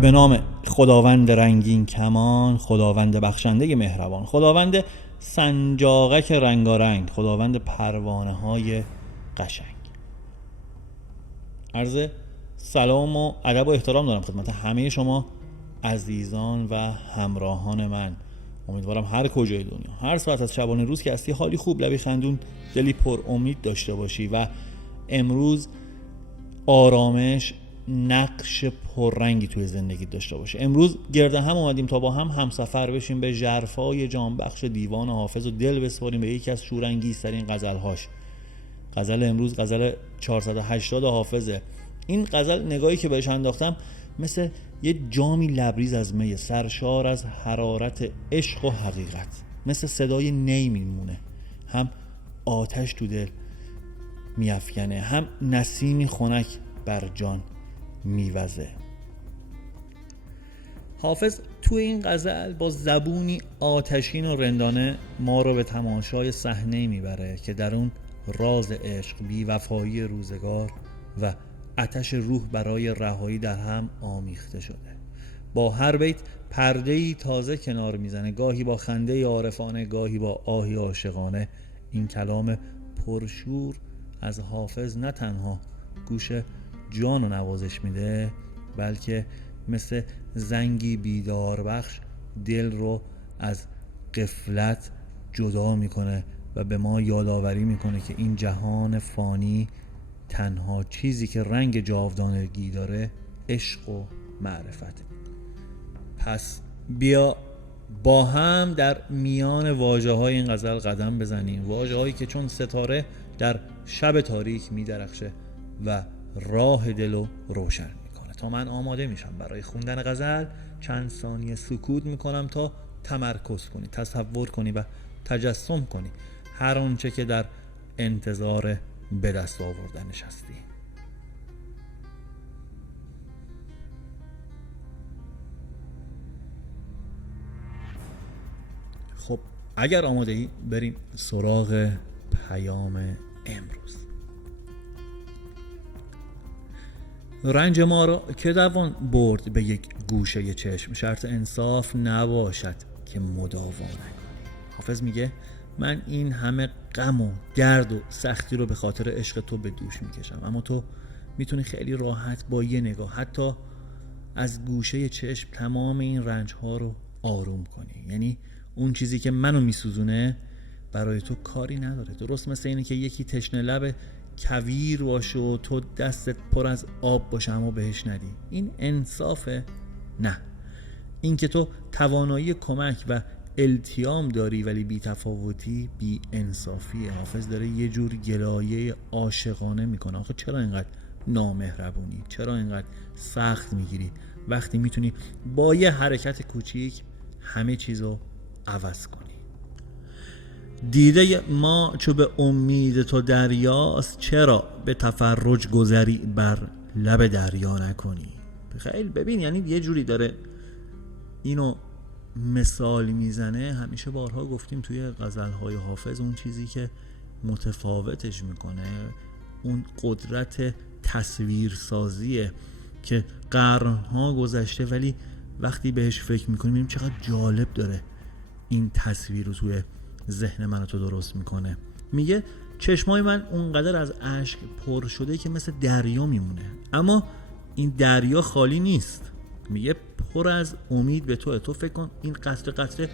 به نام خداوند رنگین کمان، خداوند بخشنده مهربان، خداوند سنجاقک رنگارنگ، خداوند پروانه های قشنگ. عرض سلام و ادب و احترام دارم خدمت همه شما عزیزان و همراهان من. امیدوارم هر کجای دنیا، هر ساعت از شبانه روز که هستی، حالی خوب، لبی خندون، دلی پر امید داشته باشی و امروز آرامش، نقش پررنگی توی زندگی داشته باشه. امروز گرده هم اومدیم تا با هم همسفر بشیم به ژرفای جانبخش دیوان حافظ و دل بسپاریم به یکی از شورانگیزترین غزلهاش. غزل امروز غزل 480 حافظه. این غزل نگاهی که بهش انداختم مثل یه جامی لبریز از می سرشار از حرارت عشق و حقیقت، مثل صدای نی میمونه، هم آتش تو دل میافکنه، هم نسیمی خنک بر جان میوزه. حافظ تو این غزل با زبونی آتشین و رندانه ما رو به تماشای صحنه میبره که در اون راز عشق، بی‌وفایی روزگار و آتش روح برای رهایی در هم آمیخته شده. با هر بیت پرده‌ای تازه کنار میزنه، گاهی با خنده عارفانه، گاهی با آهی عاشقانه. این کلام پرشور از حافظ نه تنها گوش جان رو نوازش میده، بلکه مثل زنگی بیدار بخش دل رو از غفلت جدا میکنه و به ما یادآوری میکنه که این جهان فانی تنها چیزی که رنگ جاودانگی داره عشق و معرفته. پس بیا با هم در میان واژه‌های این غزل قدم بزنیم، واژه‌هایی که چون ستاره در شب تاریک میدرخشه و راه دلو روشن میکنه. تا من آماده میشم برای خوندن غزل، چند ثانیه سکوت میکنم تا تمرکز کنی، تصور کنی و تجسم کنی هر آنچه که در انتظار به دست آوردنش هستی. خب اگر آماده ای بریم سراغ پیام امروز. رنج ما را که دوان برد به یک گوشه چشم، شرط انصاف نباشد که مداوا نکنی. حافظ میگه من این همه غم و درد و سختی رو به خاطر عشق تو به دوش میکشم، اما تو میتونی خیلی راحت با یه نگاه، حتی از گوشه چشم، تمام این رنج ها رو آروم کنی. یعنی اون چیزی که منو میسوزونه برای تو کاری نداره. درست مثل اینه که یکی تشنه لب کویر باشه و تو دستت پر از آب باشه اما بهش ندی. این انصافه؟ نه. این که تو توانایی کمک و التیام داری ولی بی تفاوتی، بی انصافیه. حافظ داره یه جور گلایه عاشقانه میکنه. آخه چرا اینقدر نامهربونی؟ چرا اینقدر سخت میگیری وقتی میتونی با یه حرکت کوچیک همه چیزو عوض کنی؟ دیده ما چو به امید تو دریاست، چرا به تفرج گذری بر لب دریا نکنی؟ خیلی ببین، یعنی یه جوری داره اینو مثال میزنه. همیشه بارها گفتیم توی غزلهای حافظ اون چیزی که متفاوتش میکنه اون قدرت تصویرسازیه که قرنها گذشته ولی وقتی بهش فکر میکنیم میبینیم چقدر جالب داره این تصویر رو توی ذهن من تو درست میکنه. میگه چشمای من اونقدر از اشک پر شده که مثل دریا میمونه، اما این دریا خالی نیست. میگه پر از امید به توه. تو فکر کن این قطره قطره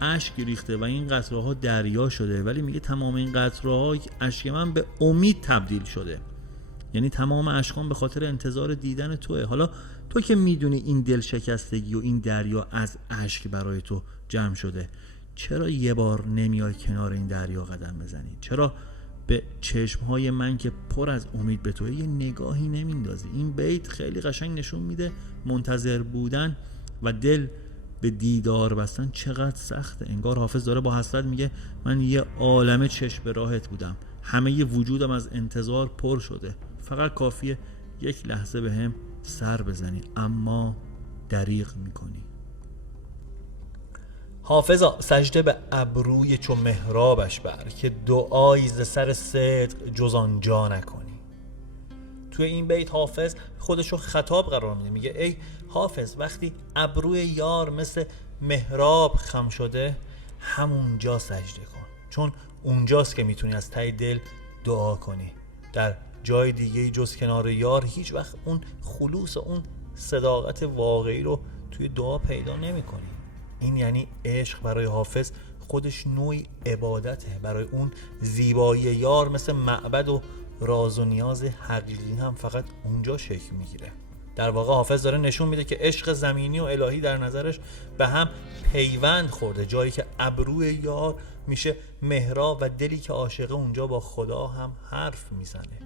اشک ریخته و این قطره ها دریا شده، ولی میگه تمام این قطره ها اشک من به امید تبدیل شده. یعنی تمام اشکام به خاطر انتظار دیدن توه. حالا تو که میدونی این دل شکستگی و این دریا از اشک برای تو جمع شده، چرا یه بار نمیای کنار این دریا قدم بزنی؟ چرا به چشمهای من که پر از امید به توه یه نگاهی نمیندازی؟ این بیت خیلی قشنگ نشون میده منتظر بودن و دل به دیدار بستن چقدر سخته. انگار حافظ داره با حسرت میگه من یه عالمه چشم به راهت بودم، همه ی وجودم از انتظار پر شده، فقط کافیه یک لحظه به هم سر بزنی، اما دریغ میکنی. حافظا سجده به ابروی چو محرابش بر، که دعایی ز سر صدق جز آنجا نکنی. توی این بیت حافظ خودشو خطاب قرار میده، میگه ای حافظ وقتی ابروی یار مثل محراب خم شده همونجا سجده کن، چون اونجاست که میتونی از ته دل دعا کنی. در جای دیگه جز کنار یار هیچ وقت اون خلوص و اون صداقت واقعی رو توی دعا پیدا نمی کنی. این یعنی عشق برای حافظ خودش نوعی عبادته. برای اون زیبایی یار مثل معبد و راز و نیاز حقیقی هم فقط اونجا شکل میگیره. در واقع حافظ داره نشون میده که عشق زمینی و الهی در نظرش به هم پیوند خورده. جایی که ابروی یار میشه محراب و دلی که عاشقه اونجا با خدا هم حرف میزنه.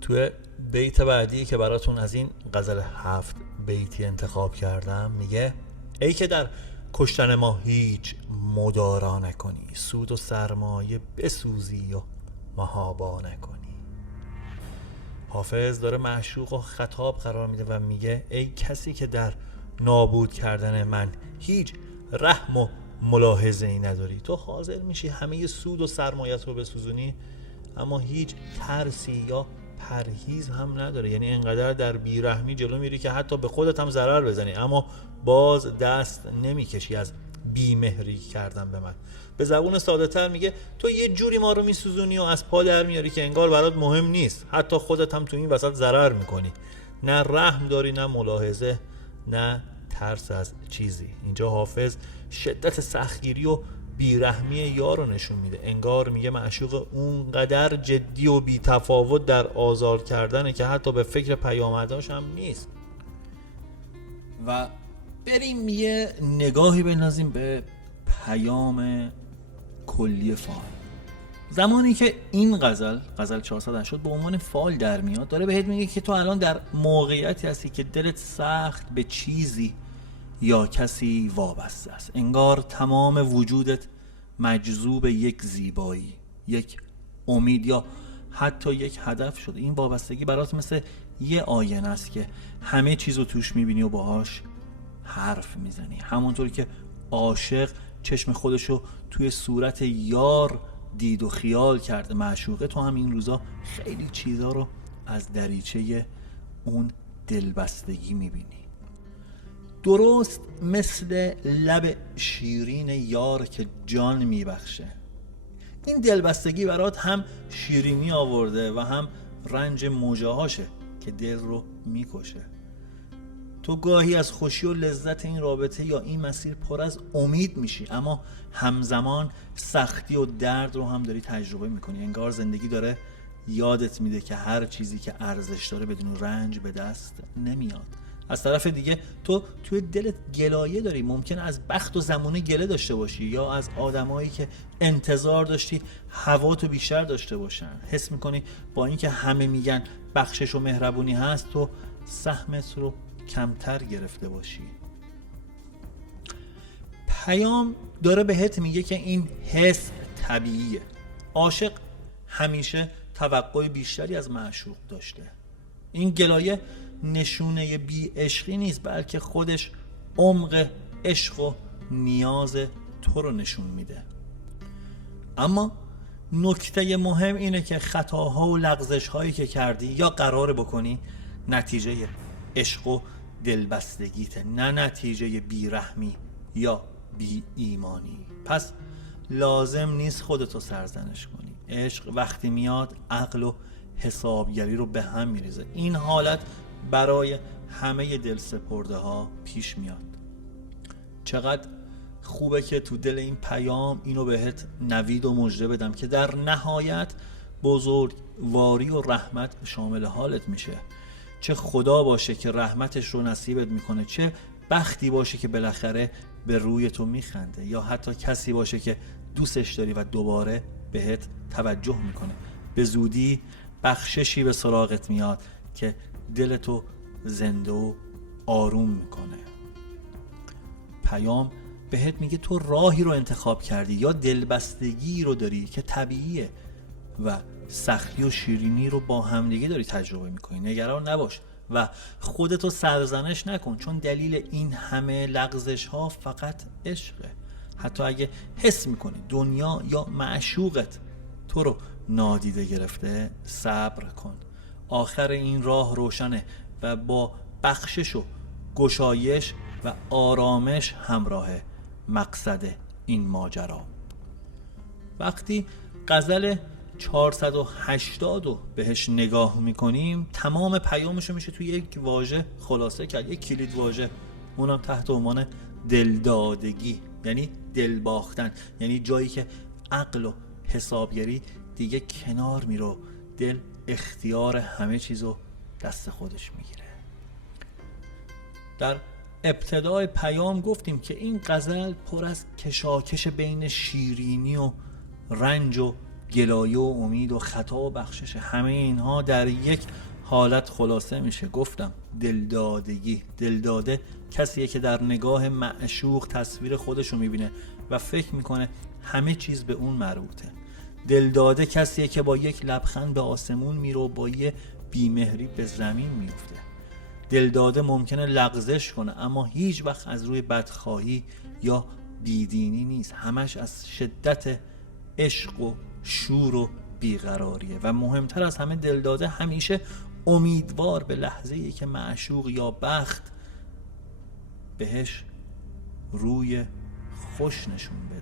توی بیت بعدی که براتون از این غزل 7 بیتی انتخاب کردم میگه ای که در کشتن ما هیچ مدارا نکنی، سود و سرمایه بسوزی و محابا نکنی. حافظ داره معشوق و خطاب قرار میده و میگه ای کسی که در نابود کردن من هیچ رحم و ملاحظه ای نداری، تو حاضر میشی همه سود و سرمایت رو بسوزونی اما هیچ ترسی یا پرهیز هم نداره. یعنی انقدر در بیرحمی جلو میری که حتی به خودت هم ضرر بزنی اما باز دست نمیکشی از بیمهری کردن به من. به زبون ساده تر میگه تو یه جوری ما رو میسوزونی و از پا در میاری که انگار برات مهم نیست، حتی خودت هم تو این وسط ضرر میکنی. نه رحم داری، نه ملاحظه، نه ترس از چیزی. اینجا حافظ شدت سختگیری و بیرحمی یار رو نشون میده. انگار میگه معشوق اونقدر جدی و بی‌تفاوت در آزار کردنه که حتی به فکر پیامداش هم نیست. و بریم یه نگاهی بندازیم به پیام کلی فال. زمانی که این غزل 480 به عنوان فال در میاد داره بهت میگه که تو الان در موقعیتی هستی که دلت سخت به چیزی یا کسی وابسته است. انگار تمام وجودت مجذوب یک زیبایی، یک امید یا حتی یک هدف شده. این وابستگی برات مثل یه آینه است که همه چیزو توش میبینی و باهاش حرف میزنی. همونطور که عاشق چشم خودشو توی صورت یار دید و خیال کرده، معشوقه تو هم این روزا خیلی چیزا رو از دریچه اون دلبستگی میبینی. درست مثل لب شیرین یار که جان میبخشه. این دلبستگی برات هم شیرینی آورده و هم رنج موجهاشه که دل رو میکشه. تو گاهی از خوشی و لذت این رابطه یا این مسیر پر از امید میشی اما همزمان سختی و درد رو هم داری تجربه میکنی. انگار زندگی داره یادت میده که هر چیزی که ارزش داره بدون رنج به دست نمیاد. از طرف دیگه تو توی دلت گلایه داری. ممکن از بخت و زمانه گله داشته باشی یا از آدمایی که انتظار داشتی هواتو بیشتر داشته باشن. حس میکنی با اینکه همه میگن بخشش و مهربونی هست تو سهمت رو کمتر گرفته باشی. پیام داره بهت میگه که این حس طبیعیه. عاشق همیشه توقع بیشتری از معشوق داشته. این گلایه نشونه بی عشقی نیست بلکه خودش عمق عشق و نیاز تو رو نشون میده. اما نکته مهم اینه که خطاها و لغزش هایی که کردی یا قراره بکنی نتیجه عشق و دلبستگیته، نه نتیجه بیرحمی یا بی ایمانی. پس لازم نیست خودتو سرزنش کنی. عشق وقتی میاد عقل و حسابگری رو به هم میریزه. این حالت برای همه دل سپرده ها پیش میاد. چقدر خوبه که تو دل این پیام اینو بهت نوید و مژده بدم که در نهایت بزرگواری و رحمت شامل حالت میشه. چه خدا باشه که رحمتش رو نصیبت میکنه، چه بختی باشه که بالاخره به روی تو میخنده، یا حتی کسی باشه که دوستش داری و دوباره بهت توجه میکنه. به زودی بخششی به سراغت میاد که دلتو زنده و آروم میکنه. پیام بهت میگه تو راهی رو انتخاب کردی یا دلبستگی رو داری که طبیعیه و سختی و شیرینی رو با همدیگه داری تجربه میکنی. نگران نباش، و خودتو سرزنش نکن، چون دلیل این همه لغزش ها فقط عشقه. حتی اگه حس میکنی دنیا یا معشوقت تو رو نادیده گرفته، صبر کن. آخر این راه روشنه و با بخشش و گشایش و آرامش همراه مقصد این ماجرا. وقتی غزل 480 رو بهش نگاه میکنیم، تمام پیامش رو میشه توی یک واژه خلاصه کرد، یک کلید واژه، اونم تحت عنوان دلدادگی، یعنی دل باختن، یعنی جایی که عقل و حسابگری دیگه کنار میره، دل اختیار همه چیزو دست خودش میگیره. در ابتدای پیام گفتیم که این غزل پر از کشاکش بین شیرینی و رنج و گلایه و امید و خطا و بخشش، همه اینها در یک حالت خلاصه میشه. گفتم دلدادگی، دلداده کسیه که در نگاه معشوق تصویر خودشو میبینه و فکر میکنه همه چیز به اون مربوطه. دلداده کسیه که با یک لبخند به آسمون میره و با یه بیمهری به زمین میفته. دلداده ممکنه لغزش کنه اما هیچ وقت از روی بدخواهی یا بیدینی نیست، همش از شدت عشق و شور و بیقراریه. و مهمتر از همه دلداده همیشه امیدوار به لحظه‌ای که معشوق یا بخت بهش روی خوش نشون بده.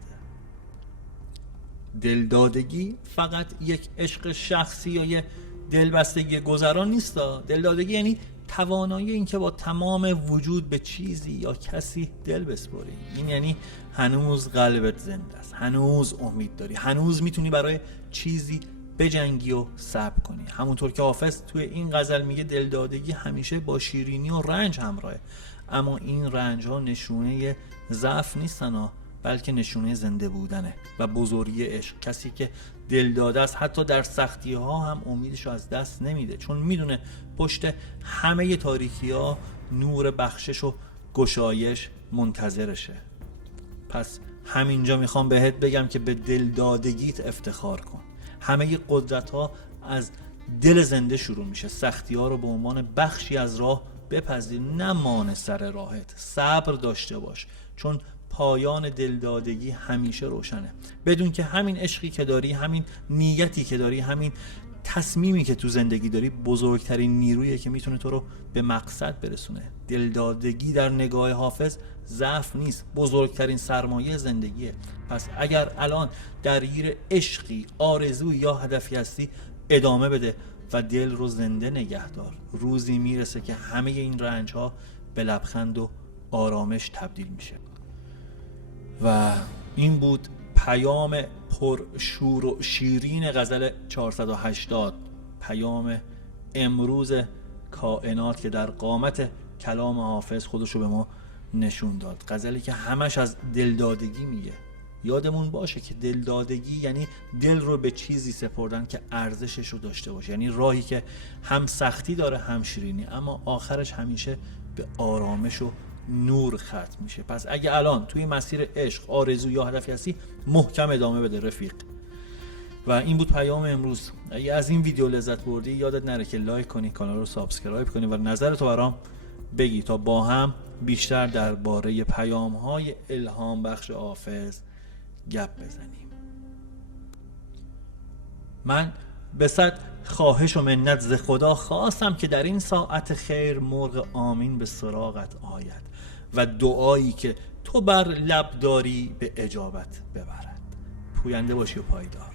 دلدادگی فقط یک عشق شخصی یا یک دلبستگی گذران نیست. دلدادگی یعنی توانایی این که با تمام وجود به چیزی یا کسی دل بسپاری. این یعنی هنوز قلبت زنده است، هنوز امید داری، هنوز میتونی برای چیزی بجنگی و صبر کنی. همونطور که حافظ توی این غزل میگه دلدادگی همیشه با شیرینی و رنج همراهه، اما این رنج ها نشونه ضعف نیستن، بلکه نشونه زنده بودنه و بزرگی عشق. کسی که دلداده است حتی در سختی ها هم امیدش رو از دست نمیده، چون میدونه پشت همه تاریکی ها نور بخشش و گشایش منتظرشه. پس همینجا میخوام بهت بگم که به دلدادگیت افتخار کن. همه قدرت ها از دل زنده شروع میشه. سختی ها رو به عنوان بخشی از راه بپذیر، نمانه سر راهت. صبر داشته باش، چون پایان دلدادگی همیشه روشنه. بدون که همین عشقی که داری، همین نیتی که داری، همین تصمیمی که تو زندگی داری بزرگترین نیرویی که میتونه تو رو به مقصد برسونه. دلدادگی در نگاه حافظ ضعف نیست، بزرگترین سرمایه زندگیه. پس اگر الان درگیر عشقی، آرزوی یا هدفی هستی، ادامه بده و دل رو زنده نگه دار. روزی میرسه که همه این رنج ها به لبخند و آرامش تبدیل میشه. و این بود پیام پر شور و شیرین غزل 480، پیام امروز کائنات که در قامت کلام حافظ خودشو به ما نشون داد. غزلی که همش از دلدادگی میگه. یادمون باشه که دلدادگی یعنی دل رو به چیزی سپردن که ارزشش رو داشته باشه، یعنی راهی که هم سختی داره هم شیرینی، اما آخرش همیشه به آرامش و نور ختم میشه. پس اگه الان توی مسیر عشق، آرزو یا هدفی هستی، محکم ادامه بده رفیق. و این بود پیام امروز. اگه از این ویدیو لذت بردی یادت نره که لایک کنی، کانال رو سابسکرایب کنی و نظرتو برام بگی تا با هم بیشتر درباره پیام‌های الهام بخش حافظ گپ بزنیم. من به صد خواهش و منت ز خدا خواستم که در این ساعت خیر مرغ آمین به سراغت آید و دعایی که تو بر لب داری به اجابت ببرد. پوینده باشی و پایدار.